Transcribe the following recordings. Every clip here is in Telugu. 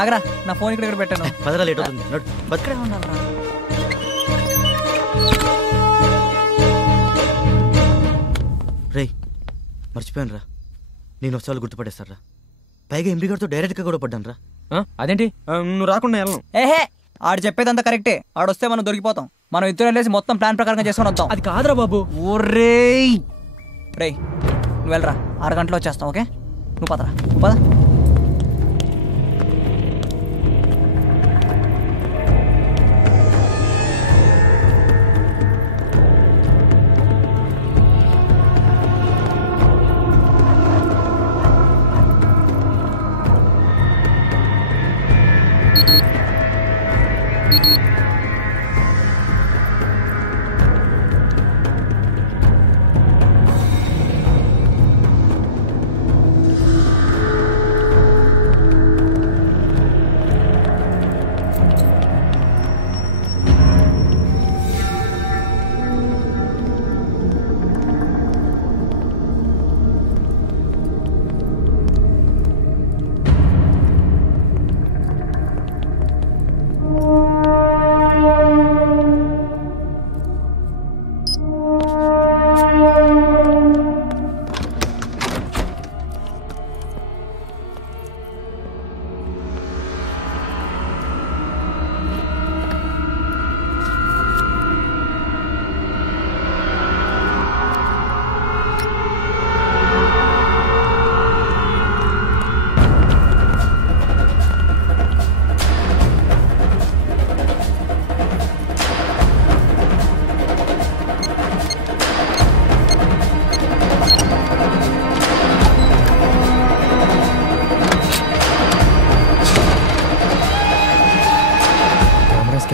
ఆగరా, నా ఫోన్ ఇక్కడ పెట్టాను. పదరా, లేట్ అవుతుంది. బతికడే ఉండాలరా. రే, మర్చిపోయాను రా, నేను ఒకసారి గుర్తుపడేస్తారా. పైగా ఎంపీ గారితో డైరెక్ట్గా కూడా పడ్డాను రా. అదేంటి, నువ్వు రాకుండా వెళ్ళను. ఏహే, ఆడు చెప్పేదంతా కరెక్టే. ఆడొస్తే మనం దొరికిపోతాం. మనం ఇద్దరు వెళ్ళేసి మొత్తం ప్లాన్ ప్రకారంగా చేసుకొని వద్దాం. అది కాదురా బాబు. ఒరే రేయ్, నువ్వు వెళ్ళరా, 6 గంటలు వచ్చేస్తాం. ఓకే, నువ్వు పదరా, నువ్వు పద.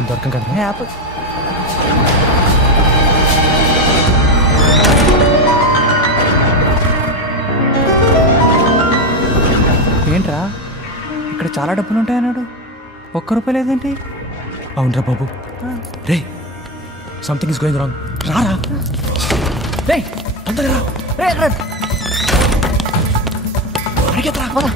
దొరకం కదా. ఏంట్రా, ఇక్కడ చాలా డబ్బులు ఉంటాయన్నాడు, ₹1 లేదేంటి? అవునరా బాబు. రే, సంథింగ్ ఇస్ గోయింగ్ రాంగ్. రారా రే, తొందరగా రా. రే అడిగేతరా పద.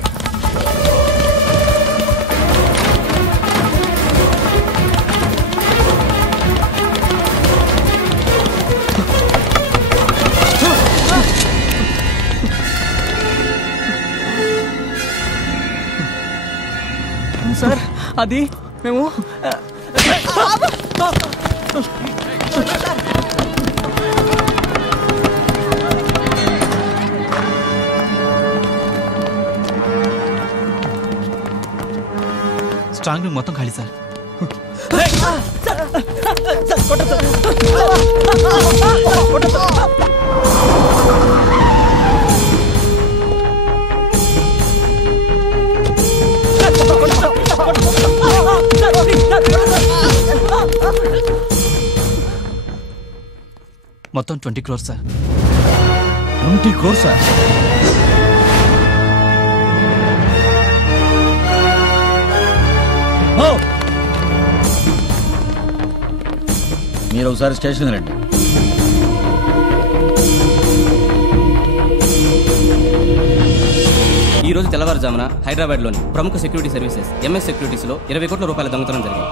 సార్, అది మేము స్ట్రాంగ్ రూమ్ మొత్తం ఖాళీ సార్. మొత్తం 20 crores సార్. 20 crores sir? మీరు ఒకసారి స్టేషన్ రండి. ఈ రోజు తెల్లవారుజామున హైదరాబాద్లోని ప్రముఖ సెక్యూరిటీ సర్వీసెస్ MS సెక్యూరిటీస్లో 20 కోట్ల రూపాయల దొంగతనం జరిగింది.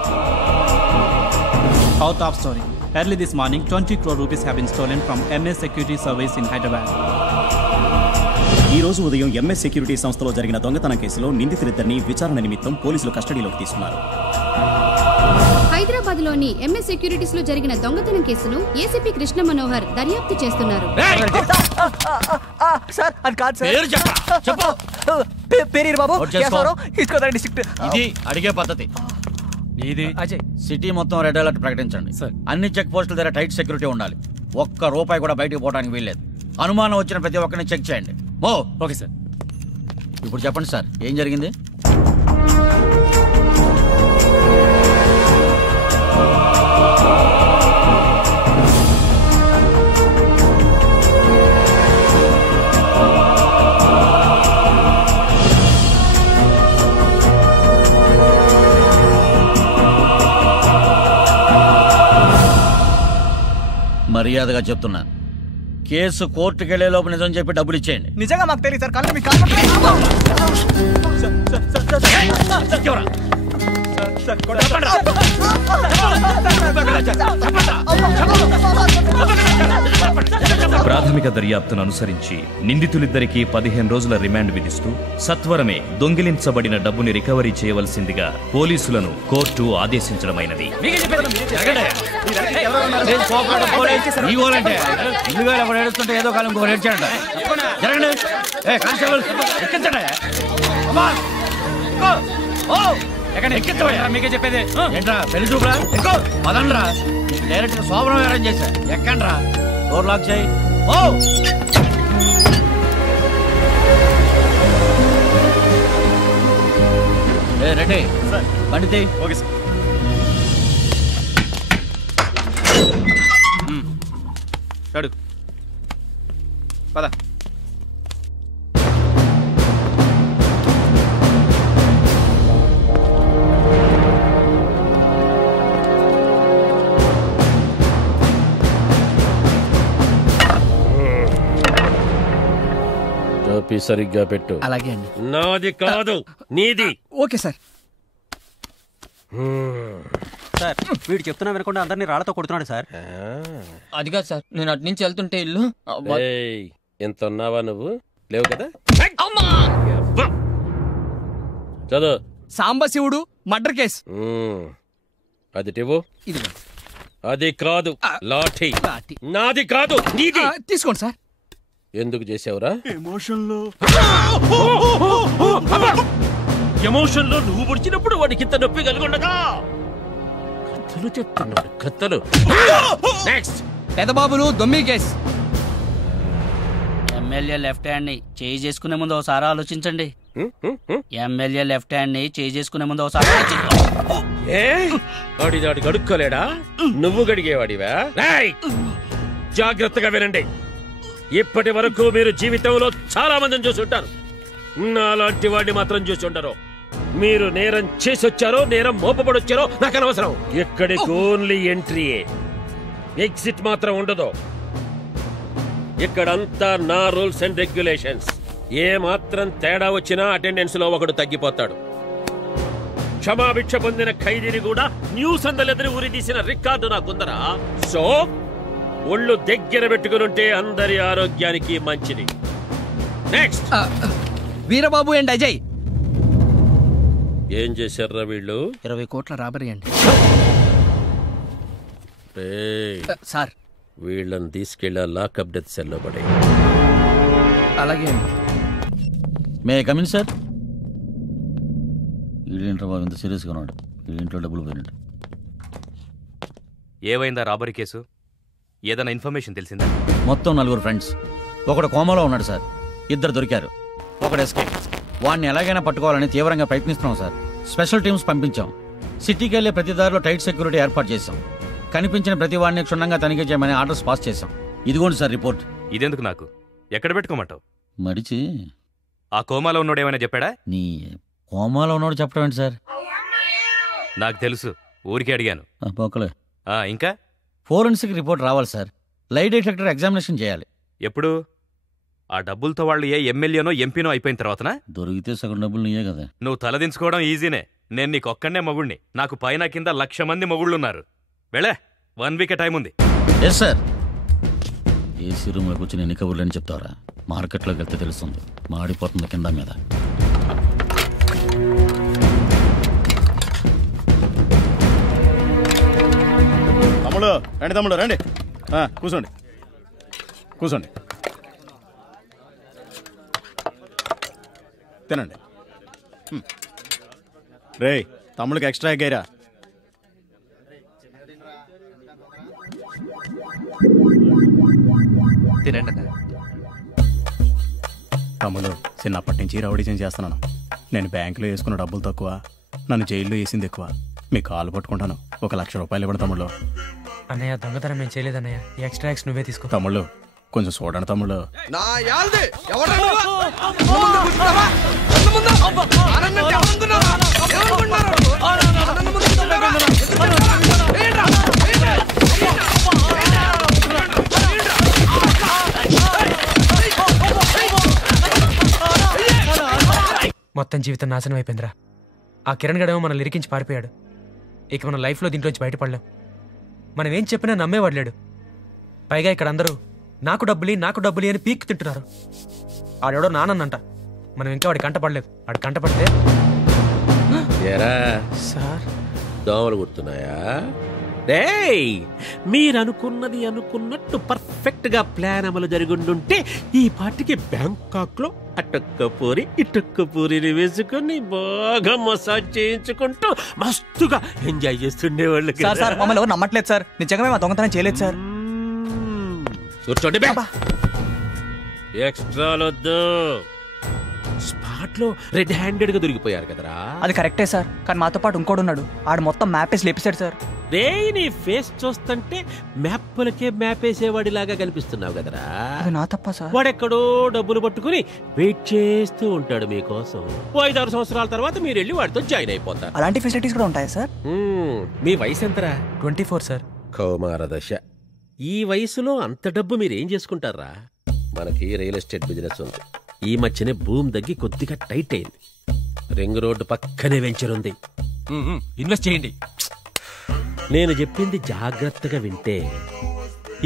Out of story. Early this morning, 20 crore rupees have been stolen from MS Security Service in Hyderabad. ఈ రోజు ఉదయం MS సెక్యూరిటీ సంస్థలో జరిగిన దొంగతనం కేసులో నిందితులిద్దరిని విచారణ నిమిత్తం పోలీసులు కస్టడీలోకి తీసుకున్నారు. హైదరాబాద్లోని MS సెక్యూరిటీస్ లో జరిగిన దొంగతనం కేసును ఏసీపీ కృష్ణ మనోహర్ దర్యాప్తు చేస్తున్నారు. సార్, అది కాదు సార్. పేరు బాబు, ఇది అడిగే పద్ధతి. ఇది అజయ్. సిటీ మొత్తం రెడ్ అలర్ట్ ప్రకటించండి. అన్ని చెక్ పోస్టుల దగ్గర టైట్ సెక్యూరిటీ ఉండాలి. ₹1 కూడా బయటకు పోవడానికి వీల్లేదు. అనుమానం వచ్చిన ప్రతి ఒక్కరిని చెక్ చేయండి. Okay sir. ఇప్పుడు చెప్పండి సార్, ఏం జరిగింది? మర్యాదగా చెప్తున్నా, కేసు కోర్టుకెళ్లే లోపు నిజం చెప్పి డబ్బులు ఇచ్చేయండి. నిజంగా మాకు తెలియదు సార్. ప్రాథమిక దర్యాప్తును అనుసరించి నిందితులిద్దరికీ 15 రోజుల రిమాండ్ విధిస్తూ సత్వరమే దొంగిలించబడిన డబ్బుని రికవరీ చేయవలసిందిగా పోలీసులను కోర్టు ఆదేశించడమైనది. ఏదో కాలం ఇంకొకరు ఏడ్చాడంట. జరగండి. కానిస్టేబుల్ ఎక్కించండి. మీకే చెప్పేది ఏంట్రా? పెళ్లి చూపురా, ఎక్కువ పదండ్రా. డైరెక్ట్ శోభనం అరేంజ్ చేశా. ఎక్కండ్రా. డోర్ లాక్ చేయి. ఓ రెడీ బండితే. Okay sir. అడుగు పద. టోపీ సరిగ్గా పెట్టు. అలాగే అండి. నాది కాదు, నీది. Okay sir. సార్ వీడు చెప్తున్నా వినకుండా అందరినీ రాళ్లతో కొడుతున్నాడు సార్. అది కాదు సార్, నేను అటు నుంచి వెళ్తుంటే ఇల్లు ఎంత ఉన్నావా నువ్వు? లేవు కదా. చదువు. Sambasivudu murder case. అది టివ్వు. ఇది అది కాదు, లాఠీ. నాది కాదు, నీది. తీసుకోండి సార్. ఎందుకు చేసావురా? ఎమోషన్ లో నువ్వు పుడిచినప్పుడు వాడికి ఇంత నొప్పి కలుగుండగా కథలు చెప్తున్నాడు, కథలు. నెక్స్ట్. పెదబాబులు దొమ్మి కేసు. ఎమ్మెల్యే లెఫ్ట్ హ్యాండ్ ని చేయి చేసుకునే ముందు ఒకసారి ఆలోచించండి. ఎమ్మెల్యే లెఫ్ట్ హ్యాండ్ ని చేయి చేసుకునే ముందు ఒకసారి వాడి గడుక్కోలేడా? నువ్వు గడిగేవాడివా? జాగ్రత్తగా వినండి. ఇప్పటి వరకు మీరు జీవితంలో చాలా మందిని చూసుంటారు. నాలాంటి వాడిని మాత్రం చూసి ఉండరు. మీరు నేరం చేసి వచ్చారో నేరం మోపబడొచ్చారో నాకు అనవసరం. ఇక్కడికి ఓన్లీ ఎంట్రీయే, ఎగ్జిట్ మాత్రం ఉండదు. ఇక్కడంతా నా రూల్స్ అండ్ రెగ్యులేషన్స్. ఏ మాత్రం తేడా వచ్చినా అటెండెన్స్ లో ఒకడు తగ్గిపోతాడు. క్షమాభిక్ష పొందిన ఖైదీని కూడా న్యూస్ అందలెదిరి ఉరి తీసిన రికార్డు నాకుందరా. సో ఒళ్ళు దగ్గర పెట్టుకునుంటే అందరి ఆరోగ్యానికి మంచిది. నెక్స్ట్. వీరబాబు అండ్ అజయ్. ఏం చేశారా వీళ్ళు? 20 కోట్ల రాబరీ అండి సార్. వీళ్ళని తీసుకెళ్ళా లాకప్ డెత్ సెల్లో పడే. అలాగే అండి. May come in sir. వీడేంట్రా బాబు ఇంత సీరియస్గా ఉన్నాడు? ఇంట్లో డబ్బులు పోయినట్టు. ఏవైందా రాబరీ కేసు? ఏదైనా ఇన్ఫర్మేషన్ తెలిసిందా? మొత్తం 4 ఫ్రెండ్స్. ఒకడు కోమాలో ఉన్నాడు సార్. 2 దొరికారు. ఒకడు ఎస్కేప్. వాడిని ఎలాగైనా పట్టుకోవాలని తీవ్రంగా ప్రయత్నిస్తున్నాం సార్. స్పెషల్ టీమ్స్ పంపించాం. సిటీకి వెళ్లే ప్రతి దారిలో టైట్ సెక్యూరిటీ ఏర్పాటు చేశాం. కనిపించిన ప్రతి వాడిని క్షుణ్ణంగా తనిఖీ చేయమని ఆర్డర్స్ పాస్ చేశాం. ఇదిగోండి సార్ రిపోర్ట్. ఇదెందుకు నాకు? ఎక్కడ పెట్టుకోమంటావు? మడిచి ఆ కోమాలో ఉన్నాడు ఏమైనా చెప్పాడా? నీ కోమాలో ఉన్నాడు చెప్పడం ఏంటి సార్? నాకు తెలుసు, ఊరికే అడిగాను. పోకలే. ఇంకా ఫోరెన్సిక్ రిపోర్ట్ రావాలి సార్. లై డిటెక్టర్ ఎగ్జామినేషన్ చేయాలి. ఎప్పుడు? ఆ డబ్బులతో వాళ్ళు ఏ ఎమ్మెల్యేనో ఎంపీనో అయిపోయిన తర్వాతనా? దొరికితే సగం డబ్బులు నీయే కదా. నువ్వు తలదించుకోవడం ఈజీనే. నేను నీకొక్కడే మొగుణ్ణి. నాకు పైన కింద 1,00,000 మంది మొగుళ్ళున్నారు. వెళ్ళే, 1 వీక్ టైం ఉంది. Yes sir. ఏసీ రూమ్లోకి వచ్చి నేను కబుర్లని చెప్తారా? మార్కెట్లోకి వెళ్తే తెలుస్తుంది. మాడిపోతుంది కింద మీద. తమ్ముడు రండి, తమ్ముడు రండి. కూర్చోండి, కూర్చోండి, తినండి. రే తమ్ముడికి ఎక్స్ట్రా ఎగ్గైరా. తమ్ముడు చిన్నప్పటి నుంచి రౌడీజం చేస్తున్నాను. నేను బ్యాంకులో వేసుకున్న డబ్బులు తక్కువ, నన్ను జైల్లో వేసింది ఎక్కువ. మీ కాలు పట్టుకుంటాను. 1,00,000 రూపాయలు ఇవ్వండి తమ్ముళ్ళు. అన్నయ్య దొంగతనం నేను చేయలేదన్నయ్య. ఈ ఎక్స్ట్రా ఎక్స్ నువ్వే తీసుకో. తమ్ముళ్ళు కొంచెం చూడండి తమ్ముళ్ళు. మొత్తం జీవితం నాశనం అయిపోయిందిరా. ఆ కిరణ్ గడేమో మనల్ని ఇరికించి పారిపోయాడు. ఇక మన లైఫ్లో దీంట్లోంచి బయటపడలేం. మనం ఏం చెప్పినా నమ్మేవాడు లేడు. పైగా ఇక్కడ అందరూ నాకు డబ్బులి అని పీక్ తింటున్నారు. ఆడెవడో నానంట. మనం ఇంకా వాడి కంటపడలేదు. వాడి కంటపడితే సార్ దోమలు గుర్తున్నాయా? డేయ్, మీరనుకున్నది అనుకున్నట్టు పర్ఫెక్ట్ గా ప్లాన్ అమలు జరిగిండుంటే ఈ పార్టీకి బ్యాంకాక్ లో అటక్కపూరి ఇటక్కపూరిని వేసుకుని బాగా మసాజ్ చేయించుకుంటూ మస్తుగా ఎంజాయ్ చేస్తుండేవాళ్ళు. సార్ మమ్మల్ని ఎవరు నమ్మట్లేదు సార్. నిజంగా మేము దొంగతనం చేయలేదు సార్. కూర్చోండి. ఎక్స్ట్రాలొద్దు. స్పాట్ లో రెడ్ హ్యాండెడ్ గా దొరికిపోయారు కదరా. అది కరెక్టే సార్, కానీ మాతో పాటు ఇంకోడు ఉన్నాడు. ఆడు మొత్తం మ్యాప్ వేసి లేపిస్తాడు సార్. రే, నీ ఫేస్ చూస్తుంటే మ్యాప్లకే మ్యాప్ వేసేవాడిలాగా కనిపిస్తున్నావు కదరా. అది నా తప్ప సార్. వాడెక్కడో డబ్బులు పట్టుకుని వెయిట్ చేస్తూ ఉంటాడు మీకోసం. 5-6 సంవత్సరాల తర్వాత మీరు వెళ్ళి వాడితో జాయిన్ అయిపోతారు. అలాంటి ఫెసిలిటీస్ కూడా ఉంటాయా సార్? మీ వయసు ఎంతరా? 24 సార్. కౌమార దశ. ఈ వయసులో అంత డబ్బు మీరేం చేసుకుంటారా? మనకి రియల్ ఎస్టేట్ బిజినెస్ ఉంది. ఈ మధ్యనే భూమి తగ్గి కొద్దిగా టైట్ అయింది. రింగ్ రోడ్డు పక్కనే వెంచర్ ఉంది. ఇన్వెస్ట్ చేయండి. నేను చెప్పింది జాగ్రత్తగా వింటే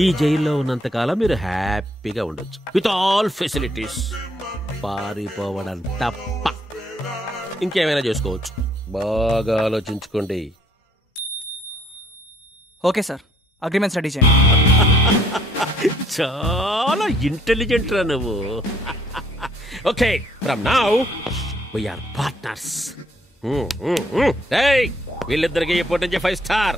ఈ జైల్లో ఉన్నంతకాలం మీరు హ్యాపీగా ఉండొచ్చు, విత్ ఆల్ ఫెసిలిటీస్. పారిపోవడం తప్ప ఇంకేమైనా చేసుకోవచ్చు. బాగా ఆలోచించుకోండి. ఓకే సార్, అగ్రిమెంట్స్ రెడీ చేయండి. చాలా ఇంటెలిజెంట్ రా నువ్వు. Okay, from now we are partners. వీళ్ళిద్దరికి ఇప్పటి నుంచి 5 స్టార్.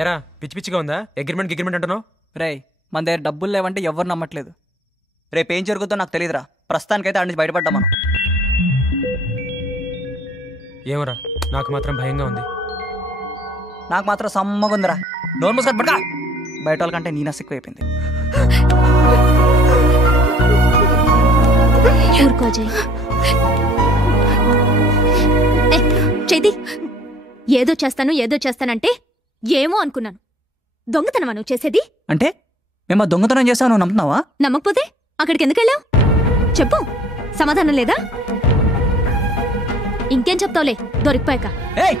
ఎరా పిచ్చి పిచ్చిగా ఉందా? అగ్రిమెంట్ అంటున్నావు? రే, మన దగ్గర డబ్బులు లేవంటే ఎవరు నమ్మట్లేదు. రేపు ఏం జరుగుతుందో నాకు తెలియదురా. ప్రస్తుతానికైతే ఆడి నుంచి బయటపడ్డా మనం. ఏమరా, నాకు మాత్రం భయంగా ఉంది. నాకు మాత్రం సమ్మగా ఉందిరా. నోరు మూసుకొని పడకా. బయట వాళ్ళకంటే నీ నసిక్కు అయిపోయింది. చైతి, ఏదో చేస్తానంటే ఏమో అనుకున్నాను. దొంగతనమా నువ్వు చేసేది? అంటే మేము దొంగతనం చేస్తావు, నువ్వు నమ్ముతున్నావా? నమ్మకపోతే అక్కడికి ఎందుకు వెళ్ళావు? చెప్పు. సమాధానం లేదా? ఇంకేం చెప్తావులే దొరికిపోయాక. ఏయ్